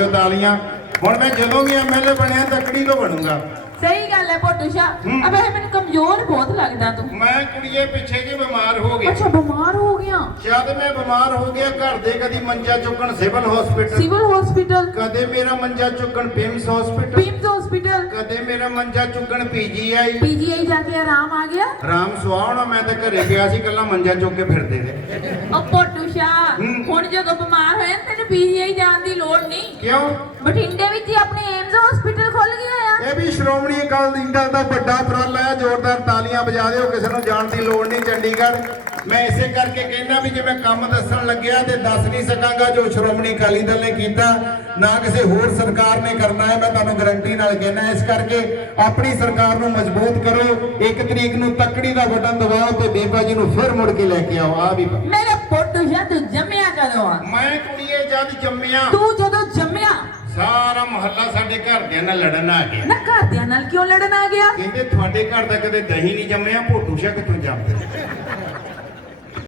ਦਿਓ ਤਾਲੀਆਂ। ਹੁਣ ਮੈਂ ਜਦੋਂ ਵੀ ਐਮਐਲਏ ਬਣਿਆ ਤਕੜੀ ਤੋਂ ਬਣੂੰਗਾ। ਸਹੀ ਗੱਲ ਹੈ ਪੋਟੂ ਸ਼ਾ। ਅਬੇ ਮੈਨੂੰ ਕਮਜ਼ੋਰ ਬਹੁਤ ਲੱਗਦਾ ਤੂੰ। ਮੈਂ ਕੁੜੀਏ ਪਿੱਛੇ ਜੇ ਬਿਮਾਰ ਹੋ ਗਿਆ ਅੱਛਾ ਬਿਮਾਰ ਹੋ ਗਿਆ। ਜਦ ਮੈਂ ਬਿਮਾਰ ਹੋ ਗਿਆ ਘਰ ਦੇ ਕਦੀ ਮੰਜਾ ਚੁੱਕਣ ਸਿਵਲ ਹਸਪੀਟਲ ਸਿਵਲ ਹਸਪੀਟਲ ਕਦੇ ਮੇਰਾ ਮੰਜਾ ਚੁੱਕਣ ਪਿੰਮਸ ਹਸਪੀਟਲ ਪੀਮਸ ਹਸਪੀਟਲ ਕਦੇ ਮੇਰਾ ਮੰਜਾ ਚੁੱਕਣ ਪੀਜੀਆਈ ਪੀਜੀਆਈ ਜਾ ਕੇ ਆਰਾਮ ਆ ਗਿਆ? ਰਾਮ ਸੁਆਉਣਾ ਮੈਂ ਤਾਂ ਘਰੇ ਗਿਆ ਸੀ ਕੱਲਾ ਮੰਜਾ ਚੁੱਕ ਕੇ ਫਿਰਦੇ ਨੇ ਉਹ ਪੋਟੂ ਸ਼ਾ। ਹੁਣ ਜਦੋਂ ਬਿਮਾਰ ਹੋਇਆ ਤੈਨੂੰ ਪੀਜੀਆਈ ਜਾਣ ਲੋੜ ਨਹੀਂ। ਕਿਉਂ? ਬਠਿੰਡੇ ਵਿੱਚ ਹੀ ਆਪਣੇ ਏਮਸ ਹਸਪੀਟਲ ਖੁੱਲ ਗਿਆ ਆ। ਇਹ ਵੀ ਸ਼੍ਰੋਮਣੀ ਅਕਾਲੀ ਦਲ ਦਾ ਵੱਡਾ ਉਪਰਾਲਾ ਹੈ ਜ਼ੋਰਦਾਰ ਤਾਲੀਆਂ ਵਜਾ ਦਿਓ ਕਿਸੇ ਨੂੰ ਜਾਣ ਦੀ ਲੋੜ ਨਹੀਂ ਚੰਡੀਗੜ੍ਹ। ਮੈਂ ਇਸੇ ਕਰਕੇ ਕਹਿੰਦਾ ਵੀ ਜੇ ਮੈਂ ਕੰਮ ਦੱਸਣ ਲੱਗਿਆ ਤੇ ਦੱਸ ਨਹੀਂ ਸਕਾਂਗਾ ਜੋ ਸ਼੍ਰੋਮਣੀ ਅਕਾਲੀ ਦਲ ਨੇ ਕੀਤਾ ਨਾ ਕਿਸੇ ਹੋਰ ਸਰਕਾਰ ਨੇ ਕਰਨਾ ਹੈ ਮੈਂ ਤੁਹਾਨੂੰ ਗਰੰਟੀ ਨਾਲ ਕਹਿੰਦਾ ਇਸ ਕਰਕੇ ਆਪਣੀ ਸਰਕਾਰ ਨੂੰ ਮਜ਼ਬੂਤ ਕਰੋ ਇੱਕ ਤਰੀਕ ਨੂੰ ਤੱਕੜੀ ਦਾ ਬਟਨ ਦਬਾਓ ਤੇ ਬੀਬਾ ਜੀ ਨੂੰ ਫਿਰ ਮੁੜ ਕੇ ਲੈ ਕੇ ਆਓ ਆ ਵੀ ਮੇਰੇ ਪੋਟੂ ਸ਼ਾ ਤੂੰ ਜੰਮਿਆ ਕਦੋਂ ਆ? ਮੈਂ ਜਦ ਜੰਮਿਆ। ਤੂੰ ਜਦੋਂ ਜੰਮਿਆ। ਸਾਰਾ ਮੁਹੱਲਾ ਸਾਡੇ ਘਰਦਿਆਂ ਨਾਲ ਲੜਨ ਆ ਗਿਆ। ਨਾ ਘਰਦਿਆਂ ਨਾਲ ਕਿਉਂ ਲੜਨ ਆ ਗਿਆ? ਕਹਿੰਦੇ ਤੁਹਾਡੇ ਘਰ ਦਾ ਕਦੇ ਦਹੀਂ ਨਹੀਂ ਜੰਮਿਆ ਭੋਟੂ ਸ਼ਾ ਕਿੱਥੋਂ ਜੰਮਦੇ?